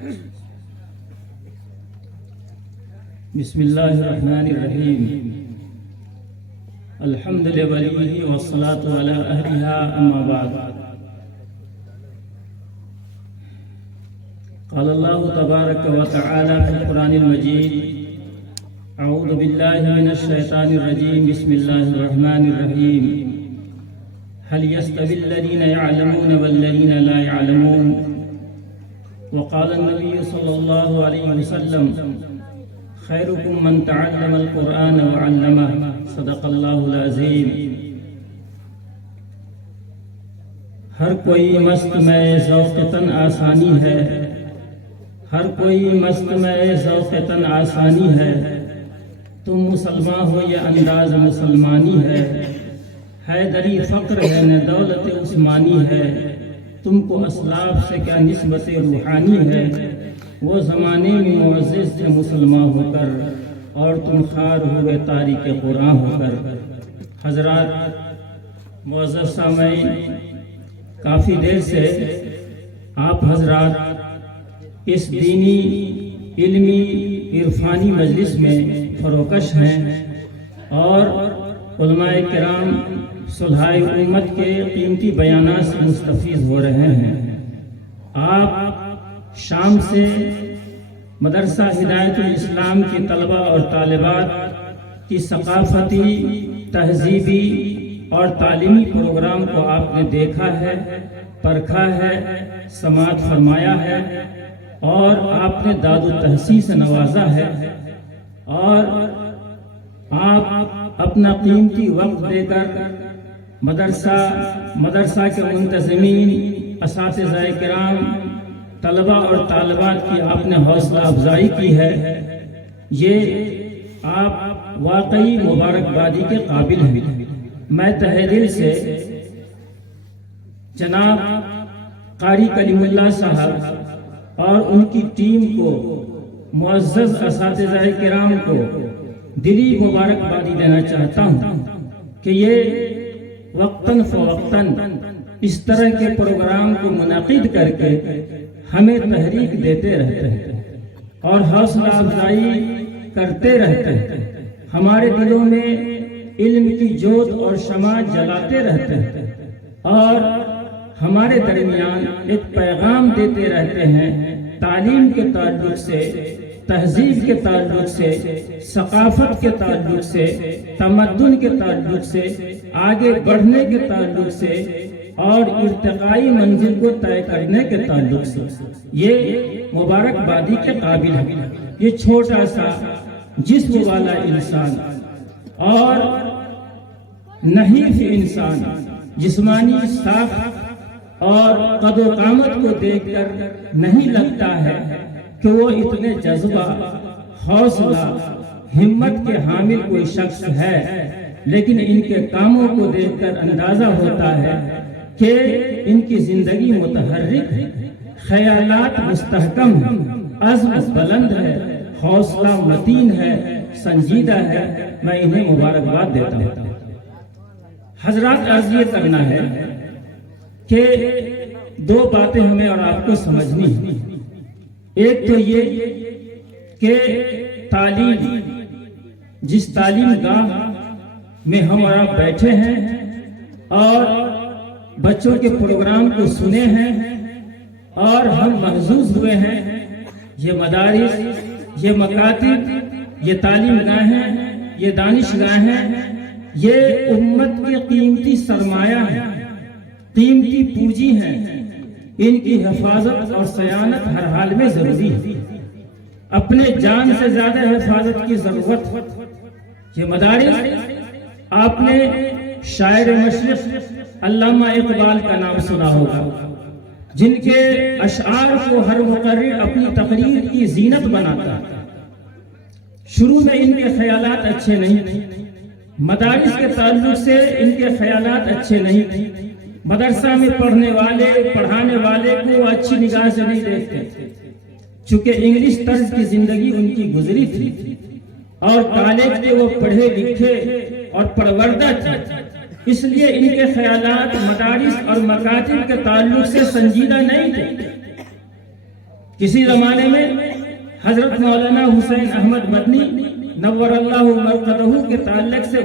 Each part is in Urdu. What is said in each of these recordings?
بسم اللہ الرحمن الرحیم الحمد للہ والصلاة علی اہلها اما بعد قال اللہ تبارک و تعالی فی القرآن المجید اعوذ باللہ من الشیطان الرجیم بسم اللہ الرحمن الرحیم هل يستوي الذين يعلمون والذين لا يعلمون وقال النبي صلى الله عليه وسلم خيركم من تعلم القرآن وعلمه صدق اللہ العظیم۔ ہر کوئی مست میں ذوق تن آسانی ہے، ہر کوئی مست میں ذوق تن آسانی ہے، تم مسلمان ہو یہ انداز مسلمانی ہے دری فقر ہے نہ دولت عثمانی ہے، تم کو اسلاف سے کیا نسبت روحانی ہے، وہ زمانے میں معزز تھے مسلمان ہو کر اور تم خار ہوئے تاریخ قرآن ہو کر۔ حضرات معزز سامعین، کافی دیر سے آپ حضرات اس دینی علمی عرفانی مجلس میں فروکش ہیں اور علماء کرام صلحائے امت کے قیمتی بیانات سے مستفید ہو رہے ہیں۔ آپ شام سے مدرسہ ہدایت الاسلام کی طلبہ اور طالبات کی ثقافتی، تہذیبی اور تعلیمی پروگرام کو آپ نے دیکھا ہے، پرکھا ہے، سماعت فرمایا ہے اور آپ نے داد و تحسین سے نوازا ہے، اور آپ اپنا قیمتی وقت دے کر مدرسہ کے منتظمین، اساتذہ کرام، طلبہ اور طالبات کی آپ نے حوصلہ افزائی کی ہے، یہ آپ واقعی مبارکبادی کے قابل ہیں۔ میں تہہ دل سے جناب قاری کلیم اللہ صاحب اور ان کی ٹیم کو، معزز اساتذہ کرام کو دلی مبارکبادی دینا چاہتا ہوں کہ یہ وقتاً فوقتاً اس طرح کے پروگرام کو منعقد کر کے ہمیں تحریک دیتے رہتے ہیں اور حوصلہ افزائی کرتے رہتے ہیں، ہمارے دلوں میں علم کی جوت اور شمع جلاتے رہتے ہیں اور ہمارے درمیان ایک پیغام دیتے رہتے ہیں، تعلیم کے تعلق سے، تہذیب کے تعلق سے، ثقافت کے تعلق سے، تمدن کے تعلق سے، آگے بڑھنے کے تعلق سے اور ارتقائی منزل کو طے کرنے کے تعلق سے یہ مبارکبادی کے قابل ہے۔ یہ چھوٹا سا جسم والا انسان اور نحیف انسان جسمانی ساخت اور قد و قامت کو دیکھ کر نہیں لگتا ہے کہ وہ اتنے جذبہ، حوصلہ، ہمت کے حامل کوئی شخص ہے، لیکن ان کے کاموں کو دیکھ کر اندازہ ہوتا ہے کہ ان کی زندگی متحرک ہے، خیالات مستحکم ہیں، عزم بلند ہے، حوصلہ متین ہے، سنجیدہ ہے۔ میں انہیں مبارکباد دیتا ہوں۔ حضرات، عرض یہ کرنا ہے کہ دو باتیں ہمیں اور آپ کو سمجھنی ہیں۔ ایک تو یہ کہ تعلیم، جس تعلیم گاہ میں ہم اور آپ بیٹھے ہیں اور بچوں کے پروگرام کو سنے ہیں اور ہم محظوظ ہوئے ہیں، یہ مدارس، یہ مکاتب، یہ تعلیم گاہیں، یہ دانش گاہیں، یہ امت کے قیمتی سرمایہ ہیں، قیمتی پونجی ہیں، ان کی حفاظت اور صیانت ہر حال میں ضروری ہے، اپنے جان سے زیادہ حفاظت کی ضرورت۔ یہ مدارس، آپ نے شاعر مشرق علامہ اقبال کا نام سنا ہوگا، جن کے اشعار کو ہر مقرر اپنی تقریر کی زینت بناتا ہے۔ شروع میں ان کے خیالات اچھے نہیں تھے، مدارس کے تعلق سے ان کے خیالات اچھے نہیں تھے، مدرسہ میں پڑھنے والے، پڑھانے والے کو اچھی نگاہ سے نہیں دیکھتے، چونکہ انگلش طرز کی زندگی ان کی گزری تھی اور کالج کے وہ پڑھے لکھے اور پروردہ تھے، اس لیے ان کے خیالات مدارس اور مکاتب کے تعلق سے سنجیدہ نہیں تھے۔ کسی زمانے میں حضرت مولانا حسین احمد مدنی نور اللہ مرقدہ کے تعلق سے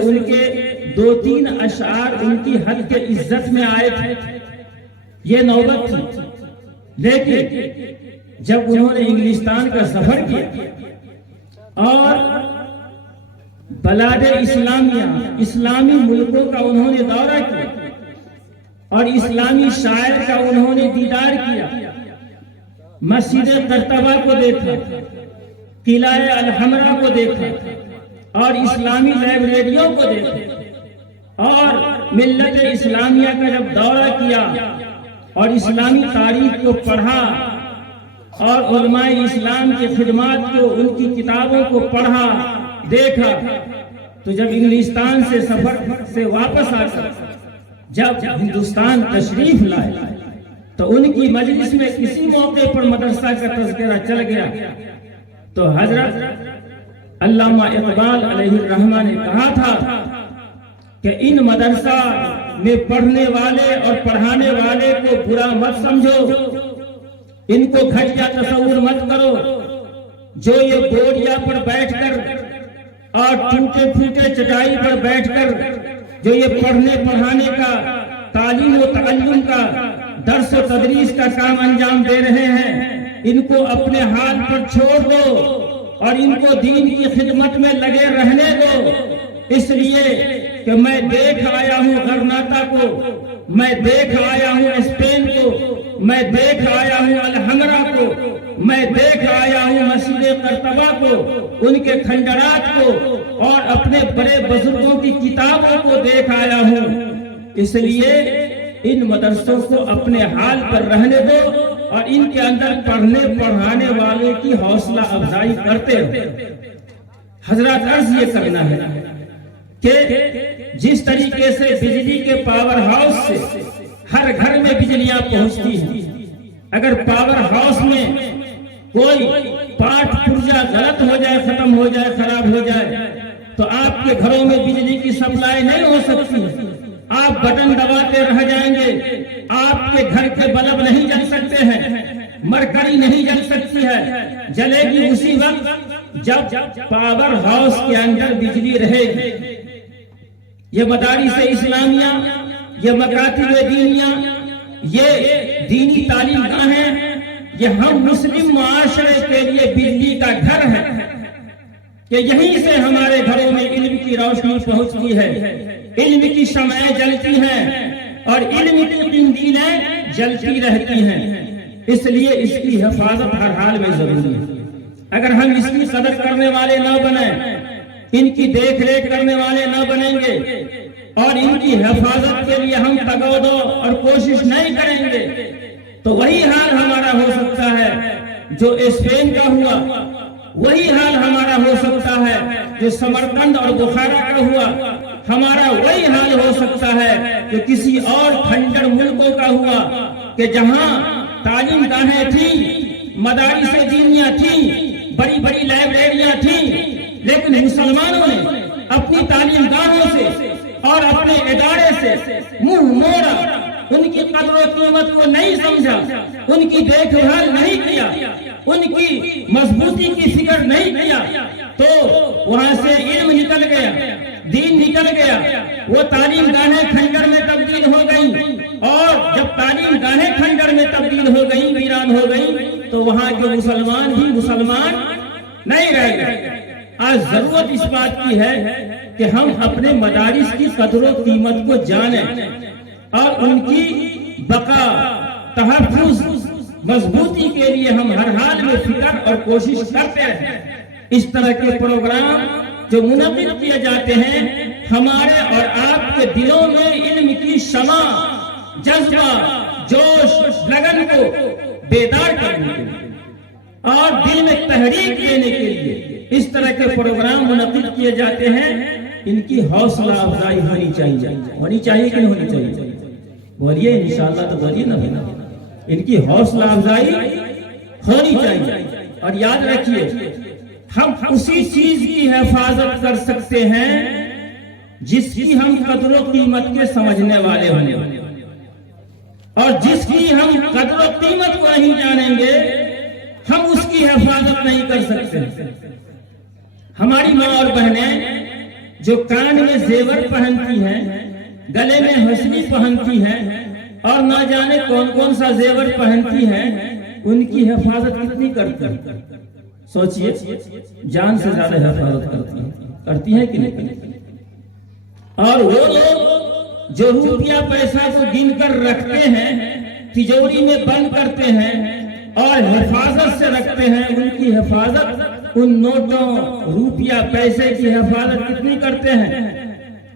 ان کے 2-3 اشعار ان کی حد کے عزت میں آئے تھے، یہ نوبت تھی۔ لیکن جب انہوں نے انگلستان کا سفر کیا اور بلاد اسلامیہ اسلامی ملکوں کا انہوں نے دورہ کیا اور اسلامی شاعر کا انہوں نے دیدار کیا، مسجد قرطبہ کو دیکھا، قلعہ الحمرا کو دیکھا اور اسلامی لائبریریوں کو دیکھا اور ملت اسلامیہ کا جب دورہ کیا اور اسلامی تاریخ کو پڑھا اور علماء اسلام کی خدمات کو، ان کی کتابوں کو پڑھا دیکھا، تو جب انگلستان سے سفر سے واپس آ کر جب ہندوستان تشریف لائے تو ان کی مجلس میں کسی موقع پر مدرسہ کا تذکرہ چل گیا تو حضرت علامہ اقبال علیہ الرحمہ نے کہا تھا کہ ان مدرسہ میں پڑھنے والے اور پڑھانے والے کو برا مت سمجھو، ان کو گھٹیا تصور مت کرو، جو یہ بوریا پر بیٹھ کر اور ٹوٹے پھوٹے چٹائی پر بیٹھ کر جو یہ پڑھنے پڑھانے کا، تعلیم و تعلم کا، درس و تدریس کا کام انجام دے رہے ہیں، ان کو اپنے ہاتھ پر چھوڑ دو اور ان کو دین کی خدمت میں لگے رہنے دو، اس لیے کہ میں دیکھ آیا ہوں غرناطہ کو، میں دیکھ آیا ہوں اسپین کو، میں دیکھ آیا ہوں الحمرا کو، میں دیکھ آیا ہوں مسجد قرطبہ کو، ان کے کھنڈرات کو اور اپنے بڑے بزرگوں کی کتابوں کو دیکھ آیا ہوں، اس لیے ان مدرسوں کو اپنے حال پر رہنے دو اور ان کے اندر پڑھنے پڑھانے والے کی حوصلہ افزائی کرتے ہو۔ حضرات عرض یہ کرنا ہے کہ جس طریقے سے بجلی کے پاور ہاؤس سے ہر گھر میں بجلیاں پہنچتی ہیں، اگر پاور ہاؤس میں کوئی پارٹ پرزا غلط ہو جائے، ختم ہو جائے، خراب ہو جائے تو آپ کے گھروں میں بجلی کی سپلائی نہیں ہو سکتی، آپ بٹن دباتے رہ جائیں گے، آپ کے گھر کے بلب نہیں جل سکتے ہیں، مرکری نہیں جل سکتی ہے، جلے گی اسی وقت جب پاور ہاؤس کے اندر بجلی رہے گی۔ یہ مدارس اسلامیہ، یہ مکاتب دینیہ، یہ دینی تعلیم گاہیں، یہ ہم مسلم معاشرے کے لیے بجلی کا گھر ہے کہ یہیں سے ہمارے گھروں میں علم کی روشنی پہنچتی ہے، علم کی شمعیں جلتی ہیں اور علم کی قندیلیں جلتی رہتی ہیں، اس لیے اس کی حفاظت ہر حال میں ضروری ہے۔ اگر ہم اس کی قدر کرنے والے نہ بنیں، ان کی دیکھ ریکھ کرنے والے نہ بنیں گے اور ان کی حفاظت کے لیے ہم تگودو اور کوشش نہیں کریں گے تو وہی حال ہمارا ہو سکتا ہے جو اسپین کا ہوا، وہی حال ہمارا ہو سکتا ہے جو سمرقند اور بخارا کا ہوا، ہمارا وہی حال ہو سکتا ہے جو کسی اور کھنڈر ملکوں کا ہوا کہ جہاں تعلیم گاہیں تھیں، مدارس دینیہ تھیں، بڑی بڑی لائبریریاں تھیں، لیکن مسلمانوں نے اپنی تعلیم گاہوں سے اور اپنے ادارے سے منہ موڑا، ان کی قدر و قیمت کو نہیں سمجھا، ان کی دیکھ بھال نہیں کیا، ان کی مضبوطی کی فکر نہیں کیا، تو وہاں سے علم نکل گیا، دین نکل گیا، وہ تعلیم گاہیں کھنڈر میں تبدیل ہو گئیں اور جب تعلیم گاہیں کھنڈر میں تبدیل ہو گئیں، ویران ہو گئیں، تو وہاں کے مسلمان بھی مسلمان نہیں رہ گئے۔ آج ضرورت اس بات کی ہے کہ ہم اپنے مدارس کی قدر و قیمت کو جانیں اور ان کی بقا، تحفظ، مضبوطی کے لیے ہم ہر حال میں فکر اور کوشش کرتے ہیں۔ اس طرح کے پروگرام جو منعقد کیے جاتے ہیں ہمارے اور آپ کے دلوں میں علم کی شمع، جذبہ، جوش، لگن کو بیدار کرنے کے لیے اور دل میں تحریک دینے کے لیے اس طرح کے پروگرام منعقد کیے جاتے ہیں۔ ان کی حوصلہ افزائی ہونی چاہیے، ہونی چاہیے کہ نہیں ہونی چاہیے؟ بولیے انشاءاللہ، تو بولیے نا بنا، ان کی حوصلہ افزائی ہونی چاہیے۔ اور یاد رکھیے ہم اسی چیز کی حفاظت کر سکتے ہیں جس کی ہم قدر و قیمت کے سمجھنے والے ہوں، اور جس کی ہم قدر و قیمت کو نہیں ہماری ماں اور بہنیں جو کان میں زیور پہنتی ہیں، گلے میں ہنسلی پہنتی ہیں اور نہ جانے کون کون سا زیور پہنتی ہیں، ان کی حفاظت کتنی کرتی ہیں؟ سوچئے، جان سے زیادہ حفاظت کرتی ہیں کہ نہیں؟ اور وہ لوگ جو روپیہ پیسہ کو گن کر رکھتے ہیں، تجوری میں بند کرتے ہیں اور حفاظت سے رکھتے ہیں، ان کی حفاظت، ان نوٹوں روپیہ پیسے کی حفاظت کتنی کرتے ہیں؟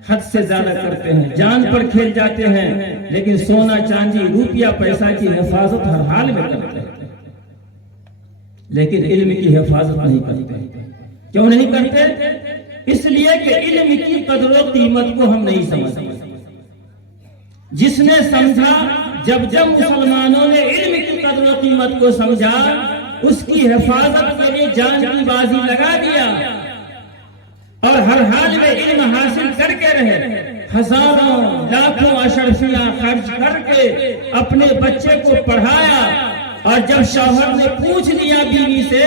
حد سے زیادہ کرتے ہیں، جان پر کھیل جاتے ہیں، لیکن سونا چاندی روپیہ پیسہ کی حفاظت ہر حال میں کرتے ہیں، لیکن علم کی حفاظت نہیں کرتے۔ کیوں نہیں کرتے؟ اس لیے کہ علم کی قدر و قیمت کو ہم نہیں سمجھتے۔ جس نے سمجھا، جب مسلمانوں نے علم کی قدر و قیمت کو سمجھا، اس کی حفاظت کے لیے جان کی بازی لگا دیا اور ہر حال میں علم حاصل کر کے رہے، ہزاروں لاکھوں اشرفیہ خرچ کر کے اپنے بچے کو پڑھایا، اور جب شوہر نے پوچھ لیا بیوی سے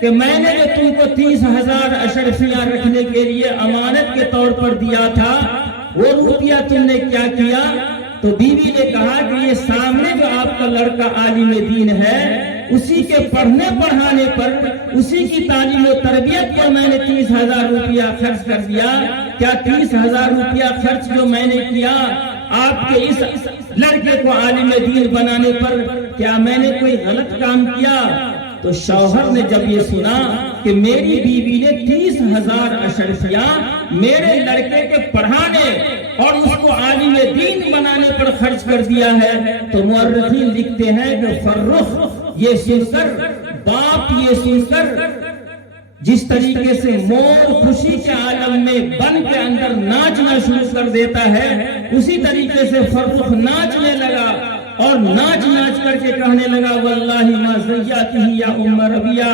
کہ میں نے جو تم کو 30,000 اشرفیہ رکھنے کے لیے امانت کے طور پر دیا تھا، وہ روپیہ تم نے کیا کیا؟ تو بیوی نے کہا کہ یہ سامنے جو آپ کا لڑکا عالم دین ہے، اسی کے پڑھنے پڑھانے پر، اسی کی تعلیم و تربیت پر میں نے 30,000 روپیہ خرچ کر دیا۔ کیا 30,000 روپیہ خرچ جو میں نے کیا آپ کے اس لڑکے کو عالم دین بنانے پر، کیا میں نے کوئی غلط کام کیا؟ تو شوہر نے جب یہ سنا کہ میری بیوی نے 30,000 اشرفیہ میرے لڑکے کے پڑھانے اور اس کو عالم دین بنانے پر خرچ کر دیا ہے، تو مورخین لکھتے ہیں کہ فرخ یہ سن کر، باپ یہ سن کر، جس طریقے سے مور خوشی کے عالم میں بن کے اندر ناچنا شروع کر دیتا ہے، اسی طریقے سے فرخ ناچنے لگا اور ناچ کر کے کہنے لگا واللہ ما زیاتی یا ام ربیہ،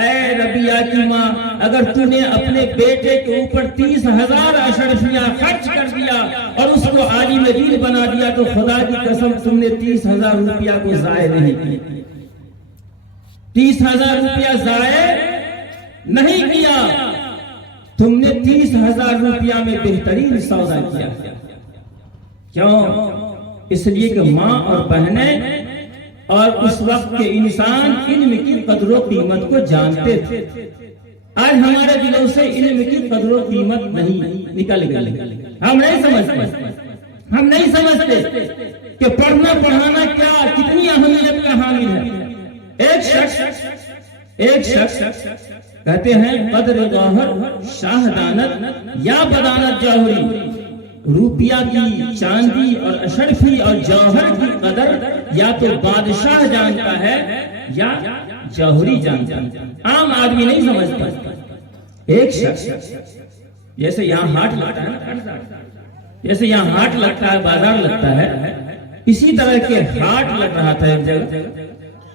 اے ربیہ کی ماں، اگر تو نے اپنے بیٹے کے اوپر 30,000 اشرفیہ خرچ کر دیا اور اس کو عالم دین بنا دیا، تو خدا کی قسم تم نے 30,000 روپیہ کو ضائع نہیں کیا، 30,000 روپیہ ضائع نہیں کیا، تم نے 30,000 روپیہ میں بہترین سودا کیا۔ کیوں؟ اس لیے کہ ماں اور بہنیں اور اس وقت کے انسان علم کی قدر و قیمت کو جانتے تھے۔ آج ہمارے دلوں سے علم کی قدر و قیمت نہیں نکل گئی، ہم نہیں سمجھتے کہ پڑھنا پڑھانا کیا، کتنی اہمیت کا حامل ہے۔ ایک شخص کہتے ہیں قدر ظاہر شاہ دانت یا بدانت جوہری، روپیہ کی، چاندی اور اشرفی اور جوہر کی قدر یا تو بادشاہ جانتا ہے یا جوہری جانتا ہے، عام آدمی نہیں سمجھتا۔ ایک شخص جیسے یہاں ہاٹ لگتا ہے، جیسے یہاں ہاٹ لگتا ہے، بازار لگتا ہے، اسی طرح کے ہاٹ لگ رہا تھا ایک جگہ،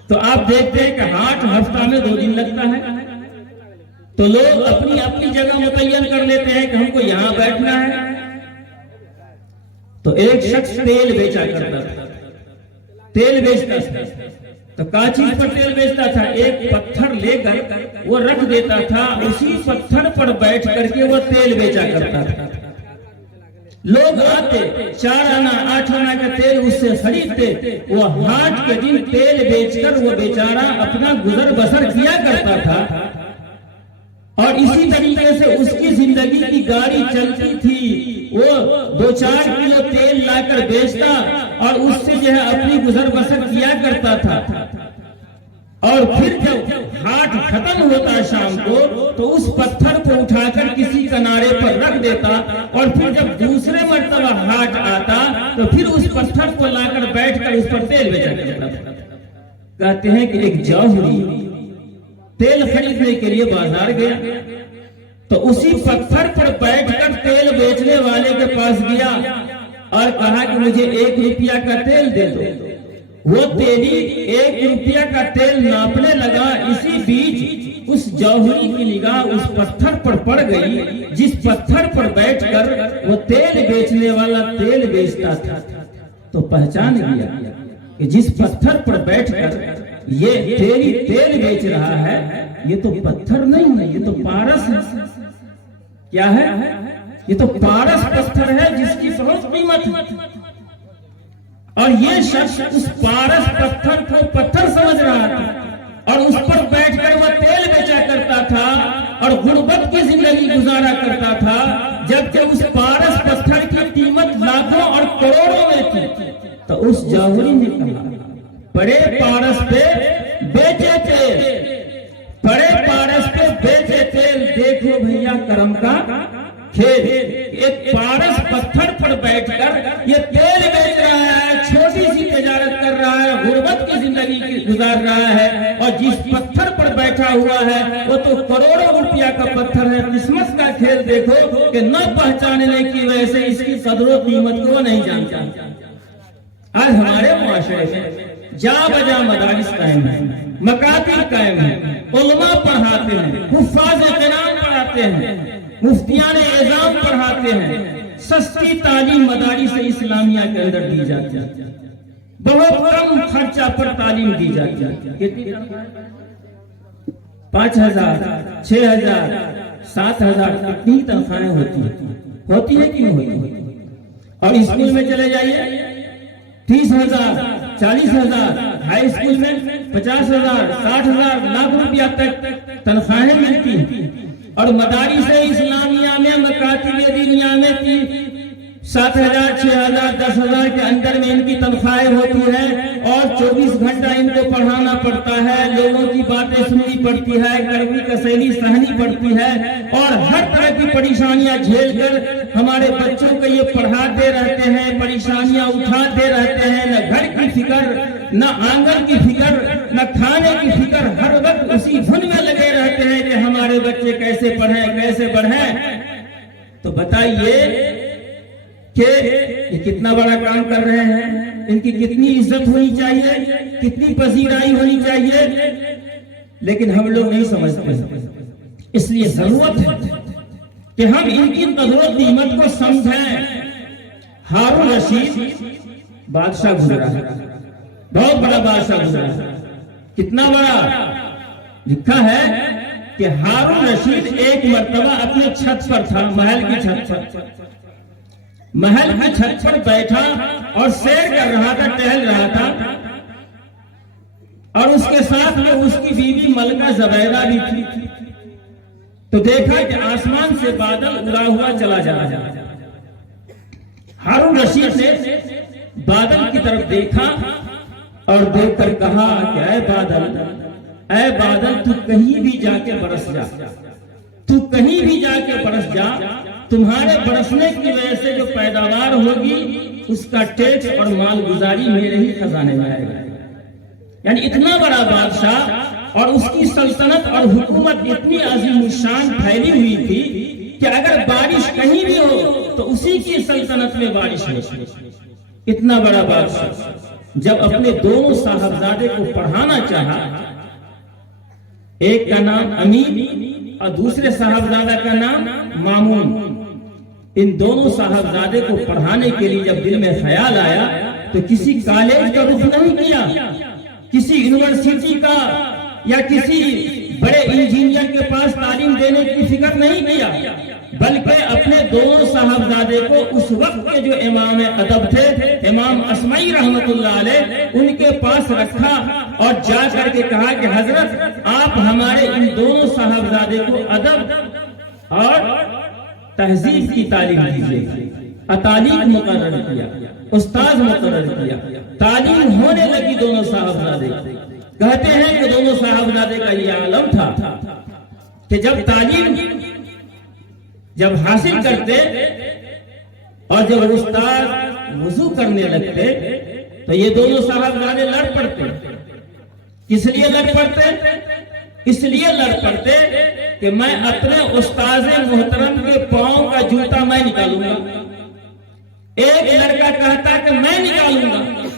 تو آپ دیکھتے ہیں کہ ہاٹ ہفتہ میں 2 دن لگتا ہے، تو لوگ اپنی اپنی جگہ متعین کر لیتے ہیں کہ ہم کو یہاں بیٹھنا ہے۔ تو ایک شخص تیل بیچا کرتا تھا، تیل بیچتا تھا، تو کا چیز پر تیل بیچتا تھا؟ ایک پتھر لے کر وہ رکھ دیتا تھا، اسی پتھر پر بیٹھ کر کے وہ تیل بیچا کرتا تھا۔ لوگ آتے 4 آنا 8 آنا کا تیل اس سے خریدتے، وہ ہاٹ کے دن تیل بیچ کر وہ بیچارہ اپنا گزر بسر کیا کرتا تھا، اور اسی طریقے سے اس کی زندگی کی گاڑی چلتی تھی۔ وہ 2-4 کلو تیل لا کر بیچتا اور اس سے جو ہے اپنی گزر بسر کیا کرتا تھا، اور پھر جب ہاٹ ختم ہوتا شام کو تو اس پتھر کو اٹھا کر کسی کنارے پر رکھ دیتا، اور پھر جب دوسرے مرتبہ ہاٹ آتا تو پھر اس پتھر کو لا کر بیٹھ کر اس پر تیل بیچا کرتا تھا۔ کہتے ہیں کہ ایک جوہری تیل خریدنے کے لیے بازار گیا، تو اسی پتھر پر بیٹھ کر تیل بیچنے والے کے پاس گیا اور کہا کہ مجھے 1 روپیہ کا تیل دے دو۔ وہ تیلی 1 روپیہ کا تیل ناپنے لگا، اسی بیچ اس جوہری کی نگاہ اس پتھر پر پڑ گئی جس پتھر پر بیٹھ کر وہ تیل بیچنے والا تیل بیچتا تھا، تو پہچان گیا کہ جس پتھر پر بیٹھ کر یہ تیل بیچ رہا ہے، یہ تو پتھر نہیں ہے، یہ تو پارس ہے۔ کیا ہے؟ یہ تو پارس پتھر ہے جس کی بہت قیمت ہے، اور یہ شخص اس پارس پتھر کو پتھر سمجھ رہا تھا اور اس پر بیٹھ کر وہ تیل بیچا کرتا تھا اور غربت کی زندگی گزارا کرتا تھا، جبکہ اس پارس پتھر کی قیمت لاکھوں اور کروڑوں میں تھی۔ تو اس جوہری نے کہا بڑے پارس پہ بیچے تیل، بڑے پارس پہ بیچے تیل، دیکھو بھیا کرم کا کھیل، ایک پارس پتھر پر بیٹھ کر یہ تیل بیچ رہا ہے، چھوٹی سی تجارت کر رہا ہے، غربت کی زندگی گزار رہا ہے، اور جس پتھر پر بیٹھا ہوا ہے وہ تو کروڑوں روپیہ کا پتھر ہے۔ قسمت کا کھیل دیکھو کہ نہ پہچاننے کی وجہ سے اس کی قدر و قیمت کو نہیں جانتا۔ آج ہمارے معاشرے میں جا بجا مدارس قائم ہیں، مکاتب قائم ہیں، علماء پڑھاتے ہیں، حفاظ قرآن پڑھاتے ہیں، مفتیان اعظام پڑھاتے ہیں، سستی تعلیم مدارس اسلامیہ کے اندر دی جاتی ہے، بہت کم خرچہ پر تعلیم دی جاتی ہے۔ 5,000 6,000 7,000 کتنی تنخواہیں ہوتی ہے کہ نہیں ہوتی؟ اور اسکول میں چلے جائیے 30,000 40,000، ہائی اسکول میں 50,000 60,000 لاکھ روپیہ تک تنخواہیں ملتی ہیں، اور مدارس اسلامیہ میں مکاتب دینیہ میں 7,000 6,000 10,000 کے اندر میں ان کی تنخواہیں ہوتی ہے، اور 24 گھنٹہ ان کو پڑھانا پڑتا ہے، لوگوں کی باتیں سننی پڑتی ہے، کڑوی کسیلی سہنی پڑتی ہے، اور ہر طرح کی پریشانیاں جھیل کر ہمارے بچوں کو یہ پڑھاتے رہتے ہیں، پریشانیاں اٹھاتے رہتے ہیں، نہ گھر کی فکر، نہ آنگن کی فکر، نہ کھانے کی فکر، ہر وقت اسی دھن میں لگے رہتے ہیں کہ ہمارے بچے کیسے پڑھیں کیسے پڑھیں۔ تو بتائیے کہ یہ کتنا بڑا کام کر رہے ہیں، ان کی کتنی عزت ہونی چاہیے، کتنی پذیرائی ہونی چاہیے، لیکن ہم لوگ نہیں سمجھتے۔ اس لیے ضرورت ہے کہ ہم ان کی قدر و قیمت کو سمجھیں۔ ہارون رشید بادشاہ گزرا ہے، بہت بڑا بادشاہ گزرا ہے، کتنا بڑا؟ لکھا ہے کہ ہارون رشید ایک مرتبہ اپنے چھت پر تھا، محل کی چھت پر، محل کی چھت پر بیٹھا اور سیر کر رہا تھا، ٹہل رہا تھا، اور اس کے ساتھ میں اس کی بیوی ملکہ زبیدہ بھی تھی۔ تو دیکھا کہ آسمان سے بادل اڑا ہوا چلا جا رہا ہے۔ ہارون رشید نے بادل کی طرف دیکھا اور دیکھ کر کہا کہ اے بادل تو کہیں بھی جا کے برس جا، تو کہیں بھی جا کے برس جا، تمہارے برسنے کی وجہ سے جو پیداوار ہوگی اس کا ٹیکس اور مال گزاری میرے ہی خزانے میں آئے گا۔ یعنی اتنا بڑا بادشاہ اور اس کی سلطنت اور حکومت اتنی عظیم الشان پھیلی ہوئی تھی کہ اگر بارش کہیں بھی ہو تو اسی کی سلطنت میں بارش ہو۔ اتنا بڑا بادشاہ جب اپنے دونوں صاحبزادے کو پڑھانا چاہا، ایک کا نام امین اور دوسرے صاحبزادہ کا نام مامون، ان دونوں صاحبزادے کو پڑھانے کے لیے جب دل میں خیال آیا تو کسی کالج کا رخ نہیں کیا، کسی یونیورسٹی کا یا کسی بڑے انجینئر کے پاس تعلیم دینے کی فکر نہیں کیا، بلکہ اپنے دونوں صاحبزادے کو اس وقت کے جو امام ادب تھے، امام اصمعی رحمت اللہ علیہ، ان کے پاس رکھا اور جا کر کے کہا کہ حضرت آپ ہمارے ان دونوں صاحبزادے کو ادب اور تہذیب کی تعلیم دیجیے۔ تعلیم مقرر کیا، استاذ مقرر کیا، تعلیم ہونے لگی دونوں صاحبزادے۔ کہتے ہیں کہ دونوں صاحبزادے کا یہ عالم تھا کہ جب تعلیم جب حاصل کرتے اور جب استاد وضو کرنے لگتے تو یہ دونوں صاحبزادے لڑ پڑتے۔ کس لیے لڑ پڑتے؟ اس لیے لڑ پڑتے کہ میں اپنے استاذ محترم کے پاؤں کا جوتا میں نکالوں گا۔ ایک لڑکا کہتا کہ میں نکالوں گا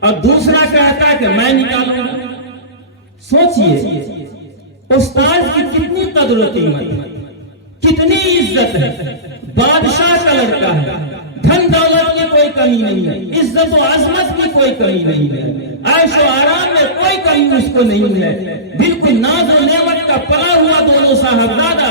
اور دوسرا کہتا کہ میں نکالوں گا۔ سوچئے استاذ کی کتنی قدر و قیمت، کتنی عزت ہے، بادشاہ کا لڑکا ہے، دھن دولت کی کوئی کمی نہیں ہے، عزت و عظمت کی کوئی کمی نہیں ہے، عیش و آرام میں کوئی کمی اس کو نہیں ہے، بالکل ناز و نعمت کا پلا ہوا دونوں صاحبزادہ،